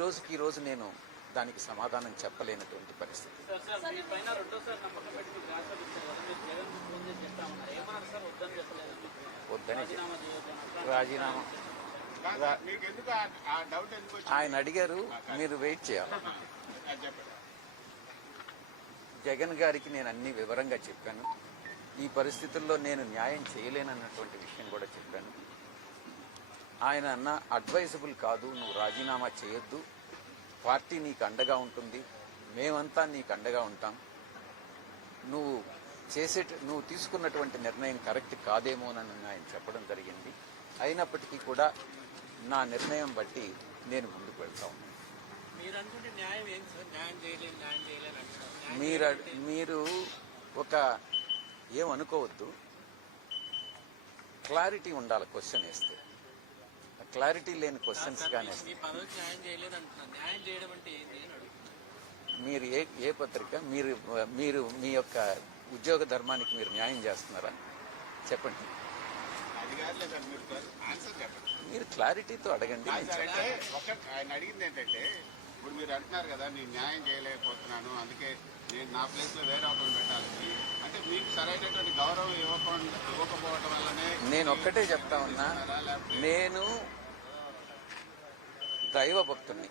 ఈ రోజు నేను దానికి సమాధానం చెప్పలేనటువంటి పరిస్థితి. వద్దని రాజీనామా ఆయన అడిగారు, మీరు వెయిట్ చేయాలి. జగన్ గారికి నేను అన్ని వివరంగా చెప్పాను. ఈ పరిస్థితుల్లో నేను న్యాయం చేయలేనన్నటువంటి విషయం కూడా చెప్పాను. ఆయన అన్న అడ్వైజబుల్ కాదు, నువ్వు రాజీనామా చేయొద్దు, పార్టీ నీకు అండగా ఉంటుంది, మేమంతా నీకు అండగా ఉంటాం, నువ్వు తీసుకున్నటువంటి నిర్ణయం కరెక్ట్ కాదేమోనని ఆయన చెప్పడం జరిగింది. అయినప్పటికీ కూడా నా నిర్ణయం బట్టి నేను ముందుకు వెళ్తా ఉన్నాను. మీరు ఒక ఏమనుకోవద్దు, క్లారిటీ ఉండాలి క్వశ్చన్ వేస్తే. క్లారిటీ లేని క్వశ్చన్స్ కానీ మీరు ఏ పత్రిక మీరు మీ యొక్క ఉద్యోగ ధర్మానికి మీరు న్యాయం చేస్తున్నారా చెప్పండి. మీరు క్లారిటీతో అడగండి. ఆయన అడిగింది ఏంటంటే, ఇప్పుడు మీరు అంటున్నారు కదా నేను న్యాయం చేయలేకపోతున్నాను, అందుకే నేను నా ప్లేస్ లో వేరే ఒకరిని పెట్టాలని, అంటే మీకు సరైనటువంటి గౌరవం ఇవ్వకపోవడం వల్లనే నేను ఒక్కటే చెప్తా ఉన్నా, నేను దైవ భక్తుణ్ణి,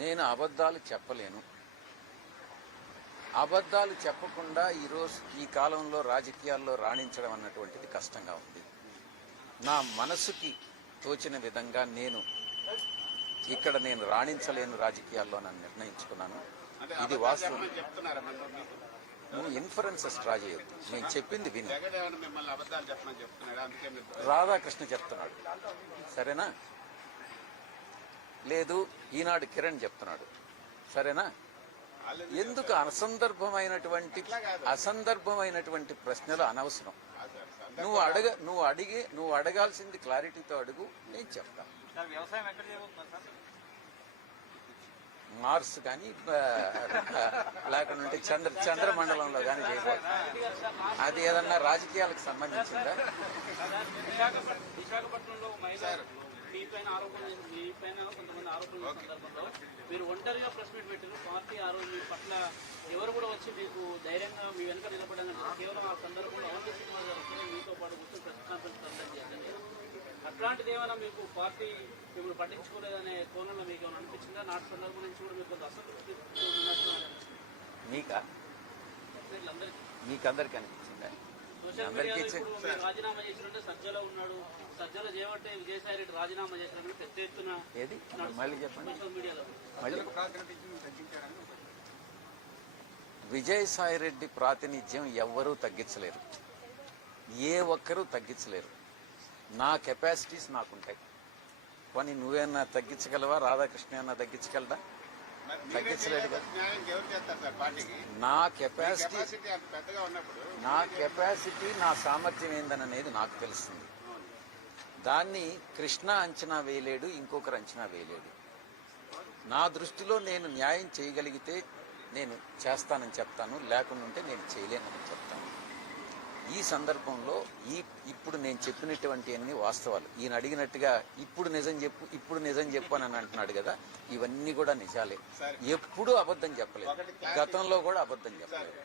నేను అబద్ధాలు చెప్పలేను. అబద్ధాలు చెప్పకుండా ఈరోజు ఈ కాలంలో రాజకీయాల్లో రాణించడం అన్నటువంటిది కష్టంగా ఉంది. నా మనసుకి తోచిన విధంగా నేను రాణించలేను రాజకీయాల్లో నన్ను నిర్ణయించుకున్నాను. ఇది వాస్తవం. నువ్వు ఇన్ఫరెన్సెస్ డ్రా చేయొద్దు, నేను చెప్పింది విని. రాధాకృష్ణ చెప్తున్నాడు, సరేనా? లేదు, ఈనాడు కిరణ్ చెప్తున్నాడు, సరేనా? ఎందుకు అసందర్భమైనటువంటి ప్రశ్నలు అనవసరం. నువ్వు అడగాల్సింది క్లారిటీతో అడుగు, నేను చెప్తాను. మార్స్ కానీ లేకుంటే చంద్రమండలంలో కానీ చేయకూడదు. అది ఏదన్నా రాజకీయాలకు సంబంధించిందా? మీపైన కొంతమంది ఆరోపణల సందర్భంలో మీరు ఒంటరిగా ప్రెస్ మీట్ పెట్టిన పార్టీ ఆ రోజు మీ పట్ల ఎవరు కూడా వచ్చి మీకు ధైర్యంగా మీ వెనుక నిలబడాలని కేవలం ఆ సందర్భంలో అవంతి శ్రీనివాస్ గారు మీతో పాటు కూర్చొని ప్రెస్ కాన్ఫరెన్స్ కండక్ట్ చేయండి. అట్లాంటిది ఏమైనా మీకు పార్టీ మిమ్మల్ని పట్టించుకోలేదనే కోణంలో మీకు ఏమైనా అనిపించిందా? నాటి సందర్భం నుంచి కూడా మీకు కొంత అసంతృప్తి మీకందరికీ అనిపించిందా? సోషల్ మీడియాలో ఇప్పుడు రాజీనామా చేసినట్టే సజ్జలో ఉన్నాడు, సజ్జల చేయబట్టే విజయసాయి రెడ్డి రాజీనామా చేసినట్టు పెద్ద ఎత్తున మళ్ళీ చెప్పండి. సోషల్ మీడియాలో విజయసాయి రెడ్డి ప్రాతినిధ్యం ఎవ్వరూ తగ్గించలేరు, ఏ ఒక్కరూ తగ్గించలేరు. నా కెపాసిటీస్ నాకుంటాయి. కానీ నువ్వేమన్నా తగ్గించగలవా? రాధాకృష్ణ ఏమన్నా తగ్గించగలదా? తగ్గించలేడు. నా కెపాసిటీ నా సామర్థ్యం ఏందనేది నాకు తెలుస్తుంది. దాన్ని కృష్ణ అంచనా వేయలేడు, ఇంకొకరు అంచనా వేయలేడు. నా దృష్టిలో నేను న్యాయం చేయగలిగితే నేను చేస్తానని చెప్తాను, లేకుంటే నేను చేయలేనని చెప్తాను. ఈ సందర్భంలో ఇప్పుడు నేను చెప్పినటువంటి అన్ని వాస్తవాలు. ఈయన అడిగినట్టుగా ఇప్పుడు నిజం చెప్పు అని అంటున్నాడు కదా, ఇవన్నీ కూడా నిజాలే. ఎప్పుడూ అబద్ధం చెప్పలేదు, గతంలో కూడా అబద్ధం చెప్పలేదు.